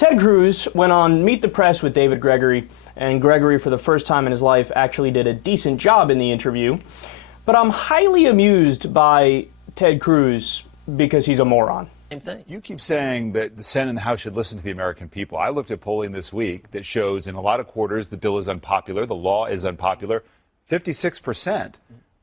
Ted Cruz went on Meet the Press with David Gregory, and Gregory, for the first time in his life, actually did a decent job in the interview. But I'm highly amused by Ted Cruz because he's a moron. Same thing. You keep saying that the Senate and the House should listen to the American people. I looked at polling this week that shows in a lot of quarters the bill is unpopular, the law is unpopular. 56%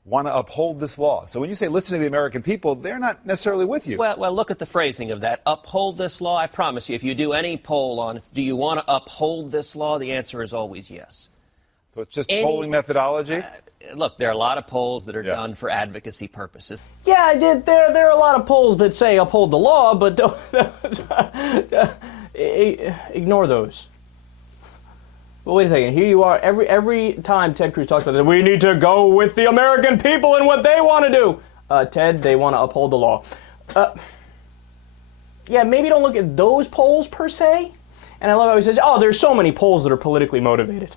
want to uphold this law. So when you say listen to the American people, they're not necessarily with you. Well, look at the phrasing of that. Uphold this law. I promise you, if you do any poll on do you want to uphold this law, the answer is always yes. So it's just polling methodology? Look, there are a lot of polls that are done for advocacy purposes. Yeah, I did. There are a lot of polls that say uphold the law, but ignore those. Well, wait a second. Here you are. Every time Ted Cruz talks about that, we need to go with the American people and what they want to do. Ted, they want to uphold the law. Yeah, maybe don't look at those polls per se. And I love how he says, oh, there's so many polls that are politically motivated.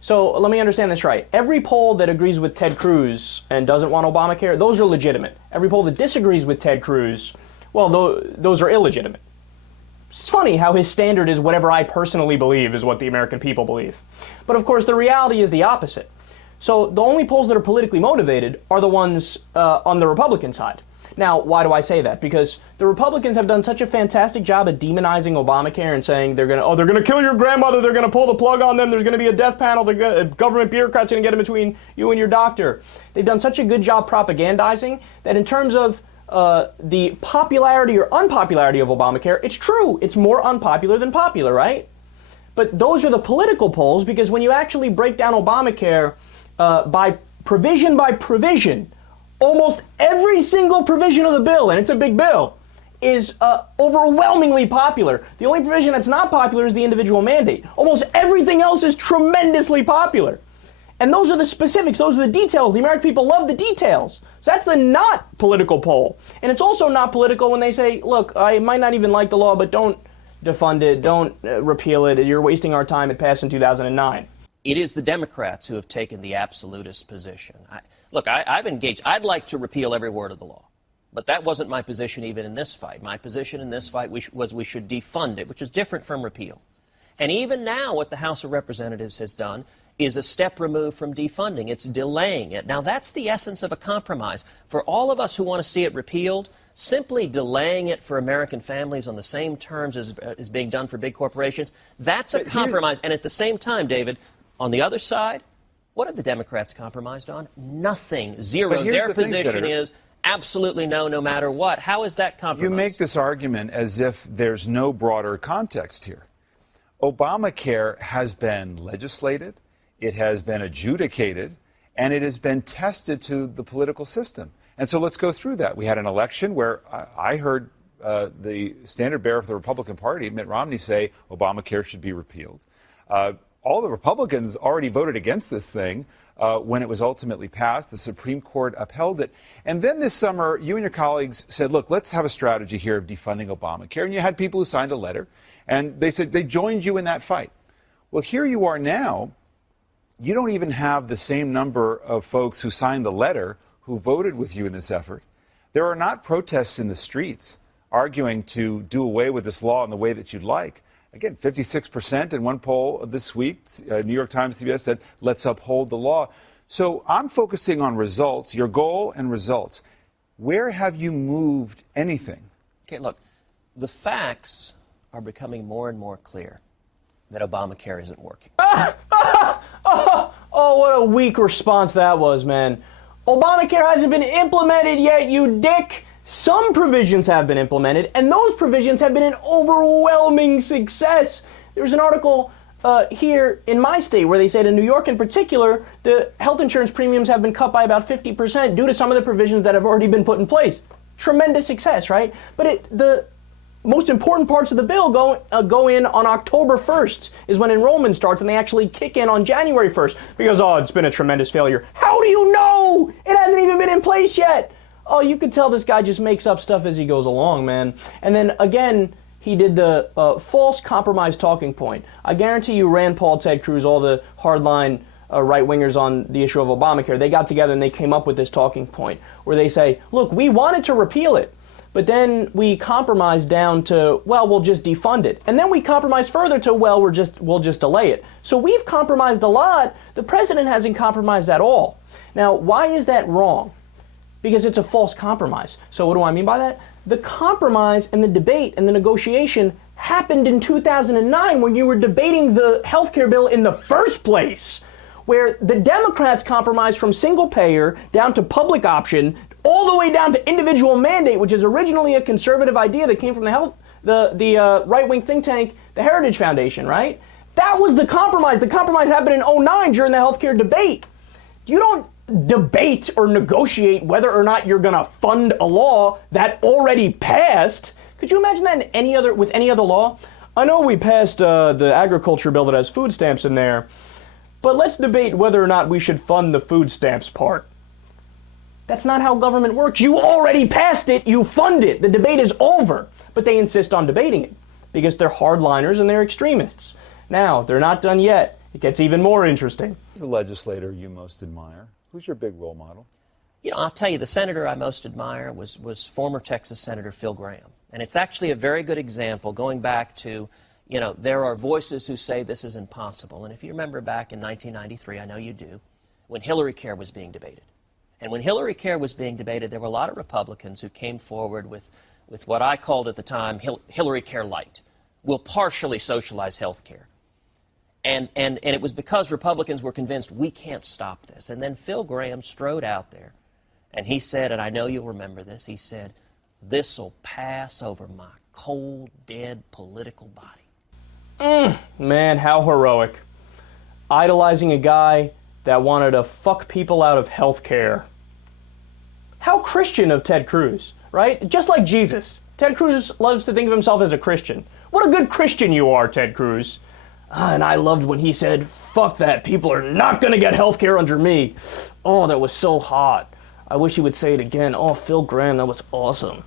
So let me understand this right. Every poll that agrees with Ted Cruz and doesn't want Obamacare, those are legitimate. Every poll that disagrees with Ted Cruz, well, those are illegitimate. It's funny how his standard is whatever I personally believe is what the American people believe. But of course, the reality is the opposite. So the only polls that are politically motivated are the ones on the Republican side. Now, why do I say that? Because the Republicans have done such a fantastic job at demonizing Obamacare and saying they're going to kill your grandmother, they're going to pull the plug on them, there's going to be a death panel, government bureaucrats going to get in between you and your doctor. They've done such a good job propagandizing that in terms of the popularity or unpopularity of Obamacare, it's true. It's more unpopular than popular, right? But those are the political polls, because when you actually break down Obamacare by provision, almost every single provision of the bill, and it's a big bill, is overwhelmingly popular. The only provision that's not popular is the individual mandate. Almost everything else is tremendously popular. And those are the specifics, those are the details. The American people love the details. So that's the not political poll. And it's also not political when they say, look, I might not even like the law, but don't defund it, don't repeal it, you're wasting our time, it passed in 2009. It is the Democrats who have taken the absolutist position. I've engaged. I'd like to repeal every word of the law. But that wasn't my position even in this fight. My position in this fight was we should defund it, which is different from repeal. And even now what the House of Representatives has done is a step removed from defunding. It's delaying it. Now, that's the essence of a compromise. For all of us who want to see it repealed, simply delaying it for American families on the same terms as being done for big corporations, that's a compromise. And at the same time, David, on the other side, what have the Democrats compromised on? Nothing. Zero. Their position is absolutely no matter what. How is that compromise? You make this argument as if there's no broader context here. Obamacare has been legislated, it has been adjudicated, and it has been tested to the political system. And so let's go through that. We had an election where I heard the standard bearer of the Republican Party, Mitt Romney, say Obamacare should be repealed. All the Republicans already voted against this thing when it was ultimately passed. The Supreme Court upheld it. And then this summer, you and your colleagues said, look, let's have a strategy here of defunding Obamacare. And you had people who signed a letter, and they said they joined you in that fight. Well, here you are now. You don't even have the same number of folks who signed the letter who voted with you in this effort. There are not protests in the streets arguing to do away with this law in the way that you'd like. Again, 56% in one poll this week, New York Times, CBS said, let's uphold the law. So I'm focusing on results, your goal and results. Where have you moved anything? Okay, look, the facts are becoming more and more clear that Obamacare isn't working. Oh, what a weak response that was, man. Obamacare hasn't been implemented yet, you dick. Some provisions have been implemented, and those provisions have been an overwhelming success. There's an article here in my state where they said in New York in particular, the health insurance premiums have been cut by about 50% due to some of the provisions that have already been put in place. Tremendous success, right? But the most important parts of the bill go in on October 1st is when enrollment starts, and they actually kick in on January 1st because, oh, it's been a tremendous failure. How do you know? It hasn't even been in place yet. Oh, you could tell this guy just makes up stuff as he goes along, man. And then, again, he did the false compromise talking point. I guarantee you Rand Paul, Ted Cruz, all the hardline right-wingers on the issue of Obamacare, they got together and they came up with this talking point where they say, look, we wanted to repeal it, But then we compromised down to, well, we'll just defund it. And then we compromised further to, well, we'll just delay it. So we've compromised a lot. The president hasn't compromised at all. Now, why is that wrong? Because it's a false compromise. So what do I mean by that? The compromise and the debate and the negotiation happened in 2009 when you were debating the healthcare bill in the first place, where the Democrats compromised from single payer down to public option, all the way down to individual mandate, which is originally a conservative idea that came from the right-wing think tank, the Heritage Foundation, right? That was the compromise. The compromise happened in 2009 during the healthcare debate. You don't debate or negotiate whether or not you're going to fund a law that already passed. Could you imagine that with any other law? I know we passed the agriculture bill that has food stamps in there, but let's debate whether or not we should fund the food stamps part. That's not how government works. You already passed it, you fund it. The debate is over. But they insist on debating it because they're hardliners and they're extremists. Now, they're not done yet. It gets even more interesting. Who's the legislator you most admire? Who's your big role model? You know, I'll tell you, the senator I most admire was former Texas Senator Phil Gramm. And it's actually a very good example going back to, you know, there are voices who say this is impossible. And if you remember back in 1993, I know you do, when HillaryCare was being debated. And when HillaryCare was being debated, there were a lot of Republicans who came forward with what I called at the time HillaryCare Light. We'll partially socialize health care. And it was because Republicans were convinced we can't stop this. And then Phil Gramm strode out there, and he said, and I know you'll remember this, he said, "This'll pass over my cold, dead political body." Man, how heroic. Idolizing a guy that wanted to fuck people out of health care. How Christian of Ted Cruz, right? Just like Jesus. Ted Cruz loves to think of himself as a Christian. What a good Christian you are, Ted Cruz. And I loved when he said, "Fuck that, people are not going to get health care under me." Oh, that was so hot. I wish he would say it again. Oh, Phil Gramm, that was awesome.